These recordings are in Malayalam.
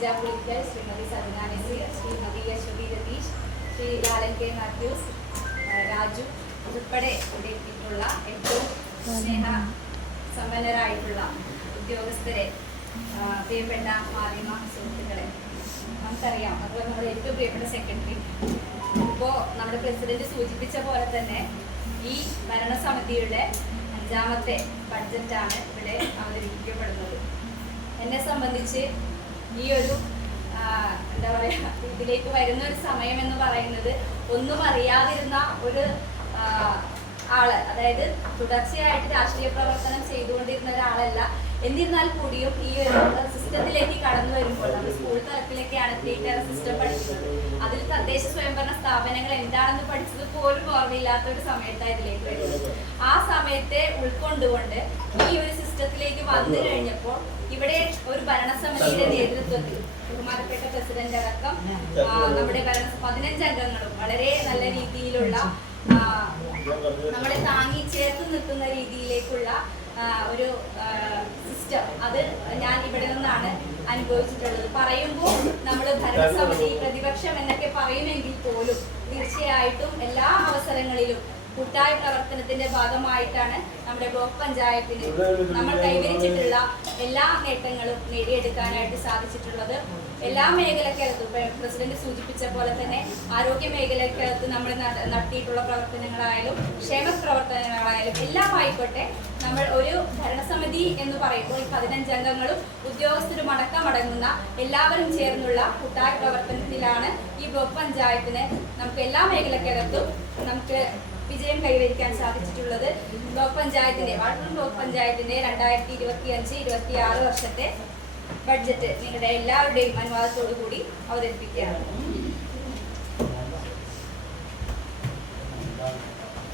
ഷീജ പുളിക്കൽ ശ്രീമതി ശ്രീ ശ്രീമതി യശ്വതി രതീഷ് ശ്രീ ലാലൻ കെ മാത്യൂസ് രാജു ഉൾപ്പെടെ ഇവിടെ എത്തിയിട്ടുള്ള ഏറ്റവും സ്നേഹ സമ്പന്നരായിട്ടുള്ള ഉദ്യോഗസ്ഥരെ പ്രിയപ്പെട്ട മാധ്യമ സുഹൃത്തുക്കളെ നമുക്കറിയാം. അതുപോലെ നമ്മുടെ ഏറ്റവും പ്രിയപ്പെട്ട സെക്രട്ടറി ഇപ്പോൾ നമ്മുടെ പ്രസിഡന്റ് സൂചിപ്പിച്ച പോലെ തന്നെ ഈ ഭരണസമിതിയുടെ അഞ്ചാമത്തെ ബഡ്ജറ്റാണ് ഇവിടെ അവതരിപ്പിക്കപ്പെടുന്നത്. എന്നെ സംബന്ധിച്ച് ഈ ഒരു എന്താ പറയുക ഇതിലേക്ക് വരുന്ന ഒരു സമയം എന്ന് പറയുന്നത് ഒന്നും അറിയാതിരുന്ന ഒരു ആൾ അതായത് തുടർച്ചയായിട്ട് രാഷ്ട്രീയ പ്രവർത്തനം ചെയ്തുകൊണ്ടിരുന്ന ഒരാളല്ല. എന്നിരുന്നാൽ കൂടിയും ഈ ഒരു സിസ്റ്റത്തിലേക്ക് കടന്നു വരുമ്പോൾ നമ്മൾ സ്കൂൾ തലത്തിലേക്കാണ് ത്രീ സിസ്റ്റം പഠിക്കുന്നത് തദ്ദേശ സ്വയംഭരണ സ്ഥാപനങ്ങൾ എന്താണെന്ന് പഠിച്ചത് പോലും ഓർമ്മയില്ലാത്ത ഒരു വരുന്നത് ആ സമയത്തെ ഉൾക്കൊണ്ടുകൊണ്ട് ഈ ഒരു സിസ്റ്റത്തിലേക്ക് വന്നു കഴിഞ്ഞപ്പോൾ ഇവിടെ ഒരു ഭരണസമിതിയുടെ നേതൃത്വത്തിൽ ബഹുമാനപ്പെട്ട പ്രസിഡന്റ് അടക്കം നമ്മുടെ ഭരണ പതിനഞ്ച് അംഗങ്ങളും വളരെ നല്ല രീതിയിലുള്ള നമ്മളെ താങ്ങി ചേർത്ത് നിൽക്കുന്ന രീതിയിലേക്കുള്ള ഒരു സിസ്റ്റം അത് ഞാൻ ഇവിടെ നിന്നാണ് അനുഭവിച്ചിട്ടുള്ളത്. പറയുമ്പോൾ നമ്മൾ ഭരണസമിതി പ്രതിപക്ഷം എന്നൊക്കെ പറയുമെങ്കിൽ പോലും തീർച്ചയായിട്ടും എല്ലാ അവസരങ്ങളിലും കൂട്ടായ പ്രവർത്തനത്തിന്റെ ഭാഗമായിട്ടാണ് നമ്മുടെ ബ്ലോക്ക് പഞ്ചായത്തിന് നമ്മൾ കൈവരിച്ചിട്ടുള്ള എല്ലാ നേട്ടങ്ങളും നേടിയെടുക്കാനായിട്ട് സാധിച്ചിട്ടുള്ളത്. എല്ലാ മേഖലക്കകത്തും പ്രസിഡന്റ് സൂചിപ്പിച്ച പോലെ തന്നെ ആരോഗ്യ മേഖലക്കകത്ത് നമ്മൾ നടത്തിയിട്ടുള്ള പ്രവർത്തനങ്ങളായാലും ക്ഷേമ പ്രവർത്തനങ്ങളായാലും എല്ലാം ആയിക്കോട്ടെ നമ്മൾ ഒരു ഭരണസമിതി എന്ന് പറയുമ്പോൾ ഈ പതിനഞ്ചംഗങ്ങളും ഉദ്യോഗസ്ഥരും അടക്കമടങ്ങുന്ന എല്ലാവരും ചേർന്നുള്ള കൂട്ടായ പ്രവർത്തനത്തിലാണ് ഈ ബ്ലോക്ക് പഞ്ചായത്തിന് നമുക്ക് എല്ലാ മേഖലക്കകത്തും നമുക്ക് വിജയം കൈവരിക്കാൻ സാധിച്ചിട്ടുള്ളത് ബ്ലോക്ക് പഞ്ചായത്തിന്റെ വാട്ടൂർ ബ്ലോക്ക് പഞ്ചായത്തിന്റെ രണ്ടായിരത്തി ഇരുപത്തി അഞ്ച് ഇരുപത്തി ആറ് വർഷത്തെ ബഡ്ജറ്റ് നിങ്ങളുടെ എല്ലാവരുടെയും അനുവാദത്തോടു കൂടി അവതരിപ്പിക്കുകയാണ്.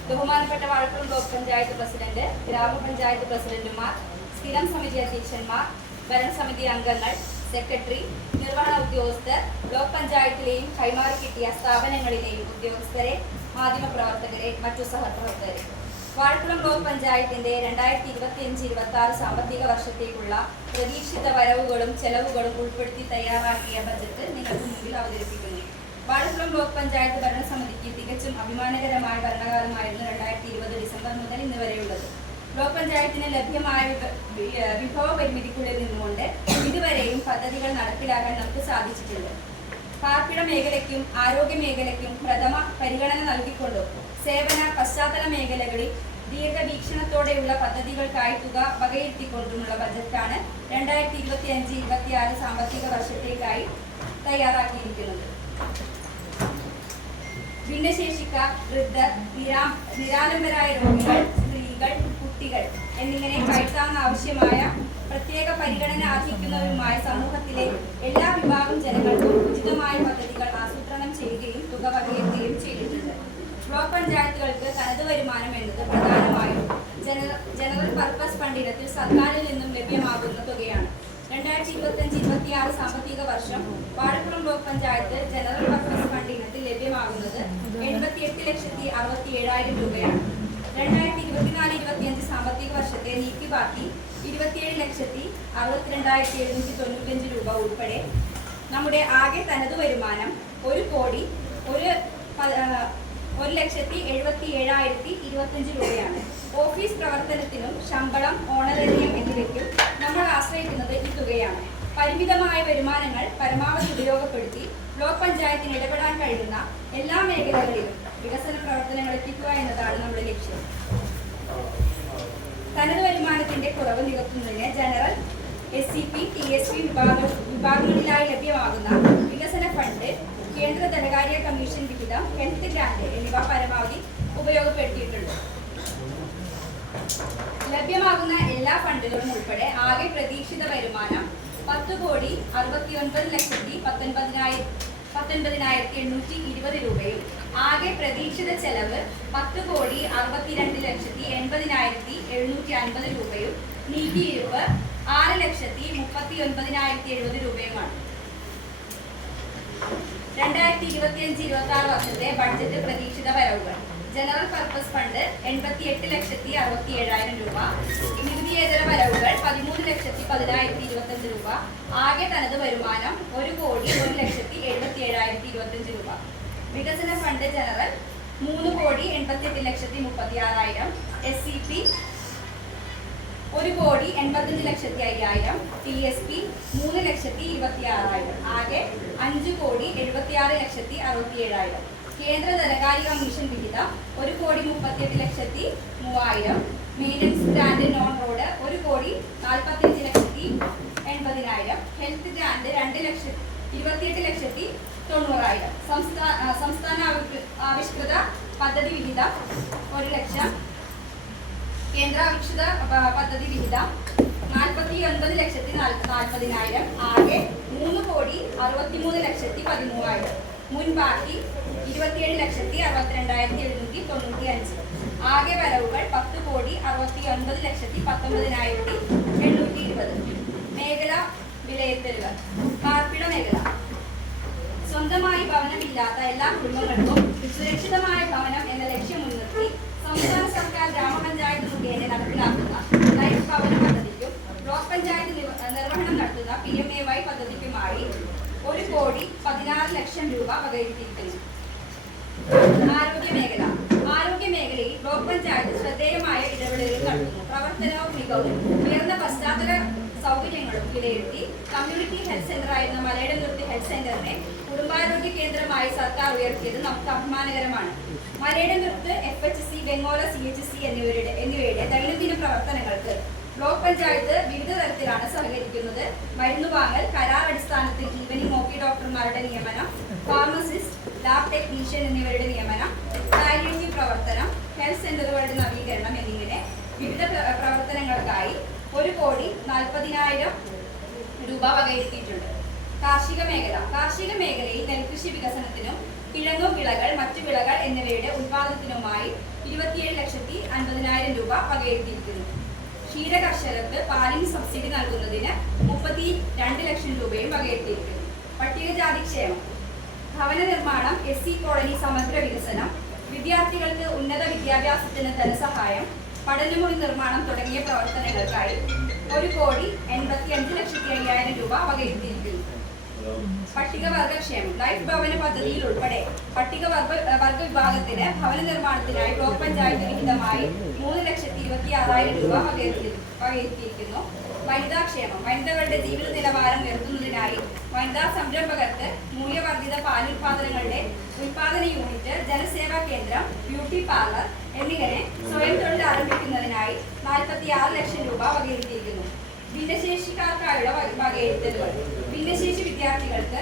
ബഹുമാനപ്പെട്ട വാഴക്കുളം ബ്ലോക്ക് പഞ്ചായത്ത് പ്രസിഡന്റ് ഗ്രാമപഞ്ചായത്ത് പ്രസിഡന്റുമാർ സ്ഥിരം സമിതി അധ്യക്ഷന്മാർ ഭരണസമിതി അംഗങ്ങൾ സെക്രട്ടറി നിർവഹണ ഉദ്യോഗസ്ഥർ ബ്ലോക്ക് പഞ്ചായത്തിലെയും കൈമാറി കിട്ടിയ സ്ഥാപനങ്ങളിലെയും ഉദ്യോഗസ്ഥരെ മാധ്യമപ്രവർത്തകരെ മറ്റു സഹപ്രവർത്തകരെ. വാഴക്കുളം ബ്ലോക്ക് പഞ്ചായത്തിന്റെ രണ്ടായിരത്തി ഇരുപത്തി അഞ്ച് ഇരുപത്തി ആറ് സാമ്പത്തിക വർഷത്തേക്കുള്ള പ്രതീക്ഷിത വരവുകളും ചെലവുകളും ഉൾപ്പെടുത്തി തയ്യാറാക്കിയ ബജറ്റ് നിങ്ങൾക്ക് മുമ്പിൽ അവതരിപ്പിക്കുന്നു. വാഴക്കുളം ബ്ലോക്ക് പഞ്ചായത്ത് ഭരണസമിതിക്ക് തികച്ചും അഭിമാനകരമായ ഭരണകാലമായിരുന്നു രണ്ടായിരത്തി ഇരുപത് ഡിസംബർ മുതൽ ഇന്ന് വരെയുള്ളത്. ബ്ലോക്ക് പഞ്ചായത്തിന് ലഭ്യമായ വിഭവ പരിമിതിക്കുള്ളിൽ നിന്നുകൊണ്ട് ഇതുവരെയും പദ്ധതികൾ നടപ്പിലാക്കാൻ നമുക്ക് സാധിച്ചിട്ടുണ്ട്. പാർപ്പിട മേഖലയ്ക്കും ആരോഗ്യ മേഖലയ്ക്കും പ്രഥമ പരിഗണന നൽകിക്കൊണ്ട് സേവന പശ്ചാത്തല മേഖലകളിൽ ദീർഘവീക്ഷണത്തോടെയുള്ള പദ്ധതികൾക്കായി തുക വകയിരുത്തിക്കൊണ്ടുമുള്ള ബജറ്റാണ് രണ്ടായിരത്തി ഇരുപത്തി അഞ്ച് ഇരുപത്തി ആറ് സാമ്പത്തിക വർഷത്തേക്കായി തയ്യാറാക്കിയിരിക്കുന്നത്. ഭിന്നശേഷിക്കാർ വൃദ്ധർ നിരാ നിരാലംബരായ രോഗികൾ സ്ത്രീകൾ കുട്ടികൾ എന്നിങ്ങനെ കൈത്താങ് ആവശ്യമായ പ്രത്യേക പരിഗണന അർഹിക്കുന്നവരുമായ സമൂഹത്തിലെ എല്ലാ വിഭാഗം ജനങ്ങൾക്കും ഉചിതമായ പദ്ധതികൾ ആസൂത്രണം ചെയ്യുകയും തുക വകയിരുത്തുകയും ചെയ്തിട്ടുണ്ട്. ബ്ലോക്ക് പഞ്ചായത്തുകൾക്ക് തനത് വരുമാനം എന്നത് പ്രധാനമായും ജനറൽ പർപ്പസ് ഫണ്ട് ഇനത്തിൽ സർക്കാരിൽ നിന്നും ലഭ്യമാകുന്ന തുകയാണ്. രണ്ടായിരത്തി ഇരുപത്തി അഞ്ച് ഇരുപത്തി ആറ് സാമ്പത്തിക വർഷം Vazhappuram block panchayat general purpose fund ഇനത്തിൽ ലഭ്യമാകുന്നത് എൺപത്തി എട്ട് ലക്ഷത്തി അറുപത്തി ഏഴായിരം രൂപയാണ്. രണ്ടായിരത്തി ഇരുപത്തിനാല് ഇരുപത്തിയഞ്ച് സാമ്പത്തിക വർഷത്തെ നീക്കി ബാക്കി ഇരുപത്തിയേഴ് ലക്ഷത്തി അറുപത്തിരണ്ടായിരത്തി എഴുന്നൂറ്റി തൊണ്ണൂറ്റഞ്ച് രൂപ ഉൾപ്പെടെ നമ്മുടെ ആകെ തനത് വരുമാനം ഒരു കോടി ഒരു ഒരു ലക്ഷത്തി എഴുപത്തി ഏഴായിരത്തി ഇരുപത്തഞ്ച് രൂപയാണ്. ഓഫീസ് പ്രവർത്തനത്തിനും ശമ്പളം ഓണറേറിയം എന്നിവയ്ക്കും നമ്മൾ ആശ്രയിക്കുന്നത് ഈ തുകയാണ്. പരിമിതമായ വരുമാനങ്ങൾ പരമാവധി ഉപയോഗപ്പെടുത്തി ബ്ലോക്ക് പഞ്ചായത്തിന് ഇടപെടാൻ കഴിയുന്ന എല്ലാ മേഖലകളിലും വികസന പ്രവർത്തനങ്ങൾ എത്തിക്കുക എന്നതാണ് നമ്മുടെ ലക്ഷ്യം. തനത് വരുമാനത്തിന്റെ കുറവ് നികത്തുന്നതിന് general S C P T S P വിഭാഗ വിഭാഗങ്ങളിലായി ലഭ്യമാകുന്ന വികസന ഫണ്ട് കേന്ദ്ര ധനകാര്യ കമ്മീഷൻ വിഹിതം ഹെൽത്ത് ഗ്രാന്റ് എന്നിവ പരമാവധി ഉപയോഗപ്പെടുത്തിയിട്ടുണ്ട്. ലഭ്യമാകുന്ന എല്ലാ ഫണ്ടുകളും ഉൾപ്പെടെ ആകെ പ്രതീക്ഷിത വരുമാനം പത്ത് കോടി അറുപത്തിയൊൻപത് ലക്ഷത്തി പത്തൊൻപതിനായിരം പത്തൊൻപതിനായിരത്തി എണ്ണൂറ്റി ഇരുപത് രൂപയും ആകെ പ്രതീക്ഷിത ചെലവ് പത്ത് കോടി അറുപത്തിരണ്ട് ലക്ഷത്തി എൺപതിനായിരത്തി എഴുന്നൂറ്റി അൻപത് രൂപയും നീതിയിരുപ്പ് ആറ് ലക്ഷത്തി മുപ്പത്തി ഒൻപതിനായിരത്തി എഴുപത് രൂപയുമാണ്. രണ്ടായിരത്തി ഇരുപത്തിയഞ്ച് ഇരുപത്തി ആറ് വർഷത്തെ ബഡ്ജറ്റ് പ്രതീക്ഷിത വരവുകൾ. ജനറൽ പർപ്പസ് ഫണ്ട് എൺപത്തി എട്ട് ലക്ഷത്തി അറുപത്തി ഏഴായിരം രൂപ. നികുതിയേതര വരവുകൾ പതിമൂന്ന് ലക്ഷത്തി പതിനായിരത്തി ഇരുപത്തഞ്ച് രൂപ. ആകെ തനത് വരുമാനം ഒരു കോടി ഒരു ലക്ഷത്തി എഴുപത്തി ഏഴായിരത്തി ഇരുപത്തഞ്ച് രൂപ. വികസന ഫണ്ട് ജനറൽ മൂന്ന് കോടി എൺപത്തി എട്ട് ലക്ഷത്തി മുപ്പത്തി ആറായിരം എസ് സി പി ഒരു കോടി എൺപത്തഞ്ച് ലക്ഷത്തി അയ്യായിരം. ടി എസ് പി മൂന്ന് ലക്ഷത്തി ഇരുപത്തി ആറായിരം ആകെ അഞ്ച് കോടി എഴുപത്തിയാറ് ലക്ഷത്തി അറുപത്തി ഏഴായിരം കേന്ദ്ര ധനകാര്യ കമ്മീഷൻ വിഹിതം ഒരു കോടി മുപ്പത്തിയെട്ട് ലക്ഷത്തി മൂവായിരം. മെയിന്റനൻസ് ഗ്രാൻഡ് നോൺ റോഡ് ഒരു കോടി നാൽപ്പത്തിയഞ്ച് ലക്ഷത്തി എൺപതിനായിരം. ഹെൽത്ത് ഗ്രാൻഡ് രണ്ട് ലക്ഷത്തി ഇരുപത്തിയെട്ട് ലക്ഷത്തി തൊണ്ണൂറായിരം. സംസ്ഥാന സംസ്ഥാന ആവിഷ്കൃത പദ്ധതി വിഹിതം ഒരു ലക്ഷം. കേന്ദ്രാവിഷ്കൃത പദ്ധതി വിഹിതം നാൽപ്പത്തി ഒൻപത് ലക്ഷത്തി നാൽപ്പതിനായിരം ആകെ മൂന്ന് കോടി അറുപത്തിമൂന്ന് ലക്ഷത്തി പതിമൂവായിരം. മുൻബാക്കി ഇരുപത്തിയേഴ് ലക്ഷത്തി അറുപത്തിരണ്ടായിരത്തി എഴുന്നൂറ്റി തൊണ്ണൂറ്റി അഞ്ച്. ആകെ വരവുകൾ പത്ത് കോടി അറുപത്തി ഒൻപത് ലക്ഷത്തി പത്തൊമ്പതിനായിരത്തി എണ്ണൂറ്റി ഇരുപത്. മേഖല വിലയിരുത്തലുകൾ പാർപ്പിട മേഖല. സ്വന്തമായി ഭവനമില്ലാത്ത എല്ലാ കുടുംബങ്ങൾക്കും സുരക്ഷിതമായ ഭവനം എന്ന ലക്ഷ്യം മുൻനിർത്തി സംസ്ഥാന സർക്കാർ ഗ്രാമപഞ്ചായത്ത് മുഖേന നടപ്പിലാക്കുന്ന ലൈഫ് ഭവന പദ്ധതിക്കും ബ്ലോക്ക് പഞ്ചായത്ത് നിർവഹണം നടത്തുന്ന പി എം എ വൈ പദ്ധതിക്കുമായി ഒരു കോടി പതിനാറ് ലക്ഷം രൂപ വകയിരുത്തിയിരിക്കുന്നു ആരോഗ്യ മേഖല ആരോഗ്യ മേഖലയിൽ ബ്ലോക്ക് പഞ്ചായത്ത് ശ്രദ്ധേയമായ ഇടപെടലുകൾ നടത്തുന്നു പ്രവർത്തനവും മികവും ഉയർന്ന പശ്ചാത്തല സൗകര്യങ്ങളും വിലയിരുത്തി കമ്മ്യൂണിറ്റി ഹെൽത്ത് സെന്റർ ആയിരുന്ന മലയുടെ നിർത്തി ഹെൽത്ത് സെന്ററിനെ കുടുംബാരോഗ്യ കേന്ദ്രമായി സർക്കാർ ഉയർത്തിയത് നമുക്ക് അഭിമാനകരമാണ്. മലയുടെ നിർത്ത് എഫ് എച്ച് സി ബംഗോള സി എച്ച് സി എന്നിവരുടെ എന്നിവയുടെ ദൈനംദിന പ്രവർത്തനങ്ങൾക്ക് ബ്ലോക്ക് പഞ്ചായത്ത് വിവിധ തരത്തിലാണ് സഹകരിക്കുന്നത്. മരുന്ന് വാങ്ങൽ കരാർ അടിസ്ഥാനത്തിൽ ഈവനിംഗ് ഓപ്പി ഡോക്ടർമാരുടെ നിയമനം ഫാർമസിസ്റ്റ് ലാബ് ടെക്നീഷ്യൻ എന്നിവരുടെ നിയമനം പാലിയേറ്റീവ് പ്രവർത്തനം ഹെൽത്ത് സെന്ററുകളുടെ നവീകരണം എന്നിങ്ങനെ വിവിധ പ്രവർത്തനങ്ങൾക്കായി ഒരു കോടി നാൽപ്പതിനായിരം രൂപ വകയിരുത്തിയിട്ടുണ്ട് കാർഷിക മേഖല കാർഷിക മേഖലയിൽ നെൽകൃഷി വികസനത്തിനും കിഴങ്ങു വിളകൾ മറ്റു വിളകൾ എന്നിവയുടെ ഉൽപാദനത്തിനുമായി ഇരുപത്തിയേഴ് ലക്ഷത്തി അൻപതിനായിരം രൂപ വകയിരുത്തിയിരിക്കുന്നു. ക്ഷീര കർഷകർക്ക് പാലിന് സബ്സിഡി നൽകുന്നതിന് മുപ്പത്തി രണ്ട് ലക്ഷം രൂപയും വകയിരുത്തിയിരിക്കുന്നു. പട്ടികജാതി ക്ഷേമം. ഭവന നിർമ്മാണം എസ് സി കോളനി സമഗ്ര വികസനം വിദ്യാർത്ഥികൾക്ക് ഉന്നത വിദ്യാഭ്യാസത്തിന് ധനസഹായം പഠനമുറി നിർമ്മാണം തുടങ്ങിയ പ്രവർത്തനങ്ങൾക്കായി ഒരു കോടി എൺപത്തി അഞ്ച് ലക്ഷത്തി അയ്യായിരം രൂപ വകയിരുത്തിയിരിക്കുന്നു പട്ടികവർഗക്ഷേമം ലൈഫ് ഭവന പദ്ധതിയിൽ ഉൾപ്പെടെ പട്ടികവർഗ വർഗ വിഭാഗത്തിന് ഭവന നിർമ്മാണത്തിനായി ബ്ലോക്ക് പഞ്ചായത്ത് വിഹിതമായി മൂന്ന് ലക്ഷത്തി ഇരുപത്തി ആറായിരം രൂപ വകയിരുത്തി വകയിരുത്തിയിരിക്കുന്നു വനിതാക്ഷേമം വനിതകളുടെ ജീവിത നിലവാരം ഉയർത്തുന്നതിനായി വനിതാ സംരംഭകർക്ക് മൂല്യവർദ്ധിത പാലുൽപാദനങ്ങളുടെ ഉൽപാദന യൂണിറ്റ് ജനസേവാ കേന്ദ്രം ബ്യൂട്ടി പാർലർ എന്നിങ്ങനെ സ്വയം തൊഴിൽ ആരംഭിക്കുന്നതിനായി നാൽപ്പത്തി ആറ് ലക്ഷം രൂപ വകയിരുത്തിയിരിക്കുന്നു. ഭിന്നശേഷിക്കാർക്കായുള്ള വക- വകയിരുത്തലുകൾ. ഭിന്നശേഷി വിദ്യാർത്ഥികൾക്ക്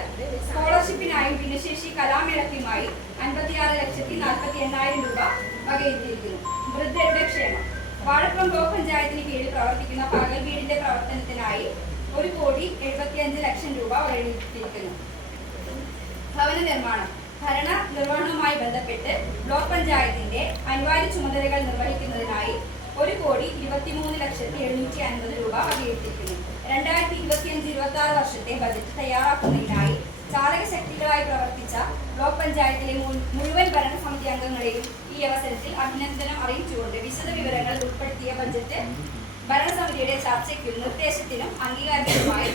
സ്കോളർഷിപ്പിനായും ഭിന്നശേഷി കലാമേളയ്ക്കുമായി അൻപത്തിയാറ് ലക്ഷത്തി നാൽപ്പത്തി എണ്ണായിരം രൂപ വകയിരുത്തിയിരിക്കുന്നു. വൃദ്ധരുടെ ക്ഷേമം. വാഴക്കുളം ബ്ലോക്ക് പഞ്ചായത്തിന് കീഴിൽ പ്രവർത്തിക്കുന്ന പകൽ വീടിന്റെ പ്രവർത്തനത്തിനായി ഒരു കോടി എഴുപത്തിയഞ്ച് ലക്ഷം രൂപ വകയിരുത്തിയിരിക്കുന്നു. ഭവന നിർമ്മാണം. ഭരണ നിർവഹണവുമായി ബന്ധപ്പെട്ട് ബ്ലോക്ക് പഞ്ചായത്തിന്റെ അനിവാര്യ ചുമതലകൾ നിർവഹിക്കുന്നതിനായി ഒരു കോടി ഇരുപത്തിമൂന്ന് ലക്ഷത്തി എഴുന്നൂറ്റി അൻപത് രൂപ വകയിരുത്തിയിരിക്കുന്നു. രണ്ടായിരത്തി ഇരുപത്തിയഞ്ച് ഇരുപത്തി ആറ് വർഷത്തെ ബജറ്റ് തയ്യാറാക്കുന്നതിനായി ചാലക ശക്തികളായി പ്രവർത്തിച്ച ബ്ലോക്ക് പഞ്ചായത്തിലെ മുഴുവൻ ഭരണസമിതി അംഗങ്ങളെയും ഈ അവസരത്തിൽ അഭിനന്ദനം അറിയിച്ചുകൊണ്ട് വിശദ വിവരങ്ങൾ ഉൾപ്പെടുത്തിയ ബജറ്റ് ഭരണസമിതിയുടെ ചർച്ചയ്ക്കും നിർദ്ദേശത്തിനും അംഗീകാരത്തിനുമായി